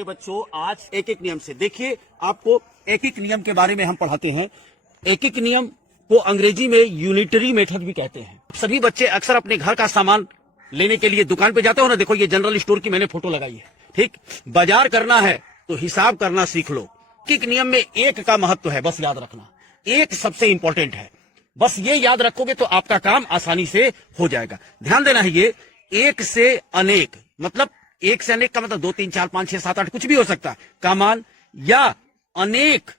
प्यारे बच्चों, आज एक एक नियम से देखिए, आपको एक एक नियम के बारे में हम पढ़ाते हैं। एक एक नियम को अंग्रेजी में यूनिटरी मेथड भी कहते हैं। सभी बच्चे अक्सर अपने घर का सामान लेने के लिए दुकान पे जाते हो ना, देखो ये जनरल स्टोर की मैंने फोटो लगाई है, ठीक। बाजार करना है तो हिसाब करना सीख लो। एक नियम में एक का महत्व है, बस याद रखना, एक सबसे इंपॉर्टेंट है। बस ये याद रखोगे तो आपका काम आसानी से हो जाएगा। ध्यान देना है, ये एक से अनेक, मतलब एक से अनेक का मतलब 2 3 4 5 6 7 8 कुछ भी हो सकता है का मान, या अनेक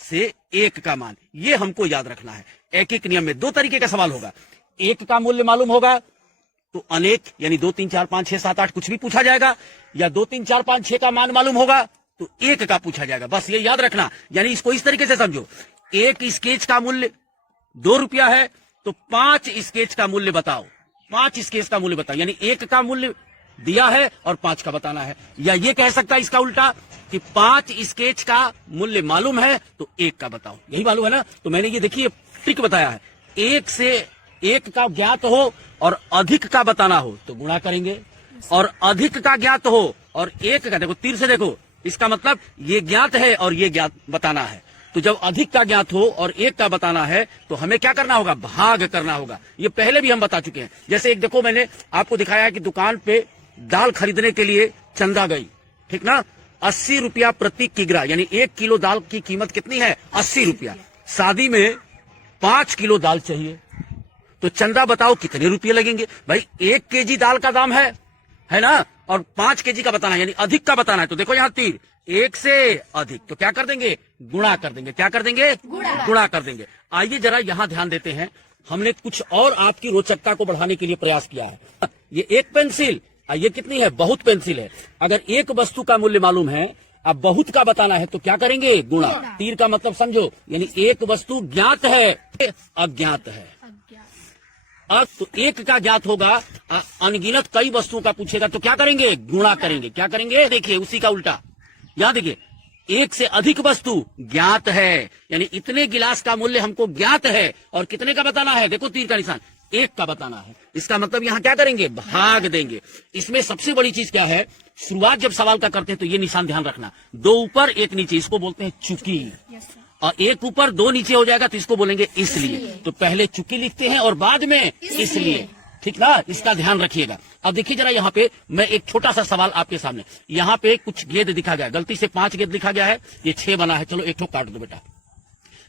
से एक का मान, ये हमको याद रखना है। एक एक नियम में 2 तरीके का सवाल होगा। एक का मूल्य मालूम होगा तो अनेक यानी 2 3 4 5 6 7 8 कुछ भी पूछा जाएगा, या 2 3 4 5 6 का मान मालूम होगा तो एक का पूछा जाएगा। बस ये याद रखना। यानी इसको इस तरीके से समझो, एक स्केच का मूल्य 2 रुपया है तो 5 स्केच का मूल्य बताओ, 5 स्केच का मूल्य बताओ। यानी एक का मूल्य दिया है और 5 का बताना है। या ये कह सकता है इसका उल्टा कि 5 स्केच का मूल्य मालूम है तो एक का बताओ। यही मालूम है ना। तो मैंने ये देखिए ट्रिक बताया है, एक से एक का ज्ञात हो और अधिक का बताना हो तो गुणा करेंगे, और अधिक का ज्ञात हो और एक का, देखो तीर से देखो, इसका मतलब ये ज्ञात है और ये ज्ञात बताना है। तो जब अधिक का ज्ञात हो और एक का बताना है तो हमें क्या करना होगा, भाग करना होगा। ये पहले भी हम बता चुके हैं। जैसे एक देखो, मैंने आपको दिखाया है कि दुकान पे दाल खरीदने के लिए चंदा गई, ठीक ना, 80 रुपया प्रति किग्रा, यानी 1 किलो दाल की कीमत कितनी है, 80 रुपया। शादी में 5 किलो दाल चाहिए तो चंदा बताओ कितने रुपये लगेंगे। भाई 1 केजी दाल का दाम है ना, और 5 केजी का बताना है, यानी अधिक का बताना है। तो देखो यहाँ तीर, एक से अधिक तो क्या कर देंगे, गुणा कर देंगे। क्या कर देंगे, गुणा कर देंगे। आइए जरा यहाँ ध्यान देते हैं, हमने कुछ और आपकी रोचकता को बढ़ाने के लिए प्रयास किया है। ये एक पेंसिल, ये कितनी है, बहुत पेंसिल है। अगर एक वस्तु का मूल्य मालूम है, अब बहुत का बताना है तो क्या करेंगे, गुणा। तीर का मतलब समझो, यानी एक वस्तु ज्ञात है, अज्ञात है। अब तो एक का ज्ञात होगा, अनगिनत कई वस्तुओं का पूछेगा तो क्या करेंगे, गुणा करेंगे। क्या करेंगे, देखिए उसी का उल्टा। याद देखिए, एक से अधिक वस्तु ज्ञात है, यानी इतने गिलास का मूल्य हमको ज्ञात है और कितने का बताना है, देखो तीर का निशान, एक का बताना है। इसका मतलब यहाँ क्या करेंगे, भाग देंगे। इसमें सबसे बड़ी चीज क्या है, शुरुआत जब सवाल का करते हैं तो ये निशान ध्यान रखना, 2 ऊपर 1 नीचे, इसको बोलते हैं चुकी। और 1 ऊपर 2 नीचे हो जाएगा तो इसको बोलेंगे इसलिए। तो पहले चुकी लिखते हैं और बाद में इसलिए, ठीक ना, इसका ध्यान रखिएगा। अब देखिए जरा, यहाँ पे मैं एक छोटा सा सवाल आपके सामने, यहाँ पे कुछ गेंद दिखा गया, गलती से 5 गेंद लिखा गया है, ये 6 बना है। चलो एक ठोक काट दो बेटा।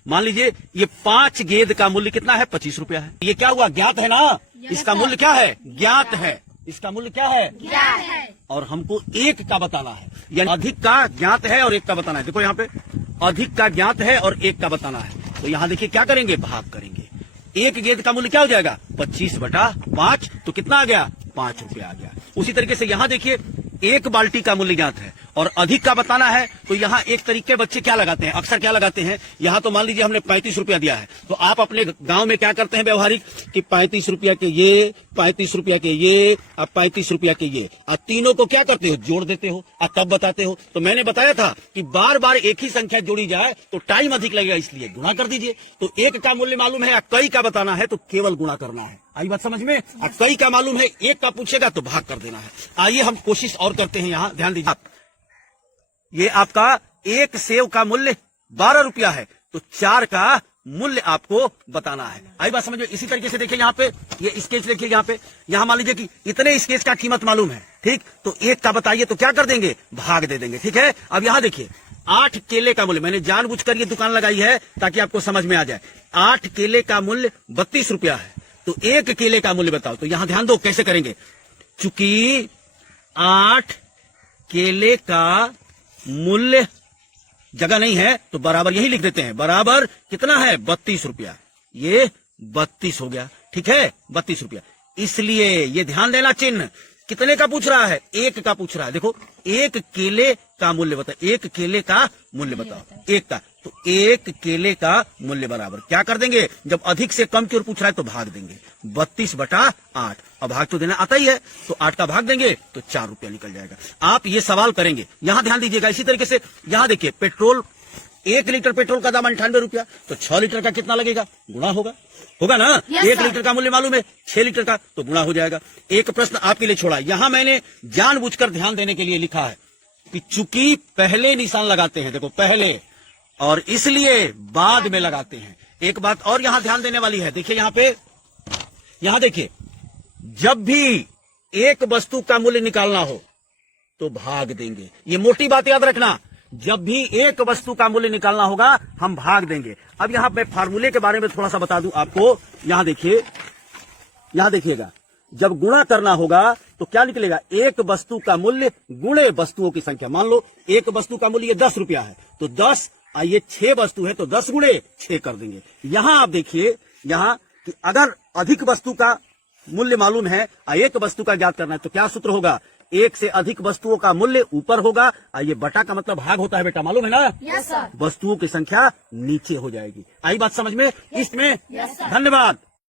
मान लीजिए ये 5 गेंद का मूल्य कितना है, 25 रुपया है। ये क्या हुआ, ज्ञात है ना, इसका मूल्य क्या है, ज्ञात है। इसका मूल्य क्या है, ज्ञात है। और हमको एक का बताना है, यानी अधिक का ज्ञात है और एक का बताना है। देखो यहाँ पे अधिक का ज्ञात है और एक का बताना है। तो यहाँ देखिए क्या करेंगे, भाग करेंगे। एक गेंद का मूल्य क्या हो जाएगा, 25/5, तो कितना आ गया, 5 रुपया आ गया। उसी तरीके से यहाँ देखिए, एक बाल्टी का मूल्य ज्ञात है और अधिक का बताना है। तो यहाँ एक तरीके बच्चे क्या लगाते हैं, अक्सर क्या लगाते हैं, यहाँ तो मान लीजिए हमने 35 रुपया दिया है, तो आप अपने गांव में क्या करते हैं व्यवहारिक, कि 35 रुपया के ये, 35 रुपया के ये, अब 35 रुपया के ये, अब तीनों को क्या करते हो, जोड़ देते हो और तब बताते हो। तो मैंने बताया था कि बार बार एक ही संख्या जोड़ी जाए तो टाइम अधिक लगेगा, इसलिए गुणा कर दीजिए। तो एक का मूल्य मालूम है, कई का बताना है तो केवल गुणा करना है। आई बात समझ में। कई का मालूम है, एक का पूछेगा तो भाग कर देना है। आइए हम कोशिश और करते हैं, यहाँ ध्यान दीजिए। ये आपका एक सेव का मूल्य 12 रुपया है तो 4 का मूल्य आपको बताना है। आई बात समझ में। इसी तरीके से देखिए, यहाँ पे ये स्केच देखिए, यहाँ पे, यहाँ मान लीजिए कि इतने स्केच का कीमत मालूम है, ठीक, तो एक का बताइए तो क्या कर देंगे, भाग दे देंगे, ठीक है। अब यहाँ देखिए 8 केले का मूल्य, मैंने जानबूझकर ये दुकान लगाई है ताकि आपको समझ में आ जाए। 8 केले का मूल्य 32 रुपया है तो 1 केले का मूल्य बताओ। तो यहां ध्यान दो कैसे करेंगे, चूंकि 8 केले का मूल्य जगह नहीं है तो बराबर यही लिख देते हैं, बराबर कितना है, 32 रुपया। ये 32 हो गया, ठीक है, 32 रुपया। इसलिए ये ध्यान देना, चिन्ह कितने का पूछ रहा है, एक का पूछ रहा है। देखो 1 केले का मूल्य बताओ, 1 केले का मूल्य बताओ, एक का, तो 1 केले का मूल्य बराबर क्या कर देंगे, जब अधिक से कम की ओर पूछ रहा है तो भाग देंगे, 32/8। अब भाग तो देना आता ही है तो 8 का भाग देंगे तो 4 रुपया निकल जाएगा। आप ये सवाल करेंगे, यहां ध्यान दीजिएगा। इसी तरीके से यहां देखिए, पेट्रोल, 1 लीटर पेट्रोल का दाम 98 रुपया, तो 6 लीटर का कितना लगेगा, गुणा होगा ना। 1 लीटर का मूल्य मालूम है, 6 लीटर का तो गुणा हो जाएगा। एक प्रश्न आपके लिए छोड़ा, यहां मैंने जानबूझकर ध्यान देने के लिए लिखा है कि चूंकि पहले निशान लगाते हैं, देखो पहले, और इसलिए बाद में लगाते हैं। एक बात और यहां ध्यान देने वाली है, देखिए यहां पे, यहां देखिए, जब भी एक वस्तु का मूल्य निकालना हो तो भाग देंगे। ये मोटी बात याद रखना, जब भी एक वस्तु का मूल्य निकालना होगा हम भाग देंगे। अब यहां मैं फार्मूले के बारे में थोड़ा सा बता दूं आपको। यहां देखिए, यहां देखिएगा, जब गुणा करना होगा तो क्या निकलेगा, एक वस्तु का मूल्य गुणे वस्तुओं की संख्या। मान लो एक वस्तु का मूल्य 10 रुपया है, तो 10, ये 6 वस्तु है तो 10 गुणे 6 कर देंगे। यहां आप देखिए, यहां कि अगर अधिक वस्तु का मूल्य मालूम है, एक वस्तु का ज्ञात करना है, तो क्या सूत्र होगा, एक से अधिक वस्तुओं का मूल्य ऊपर होगा, ये बटा का मतलब भाग होता है बेटा, मालूम है ना। Yes sir. वस्तुओं की संख्या नीचे हो जाएगी। आई बात समझ में इसमें? Yes sir. धन्यवाद।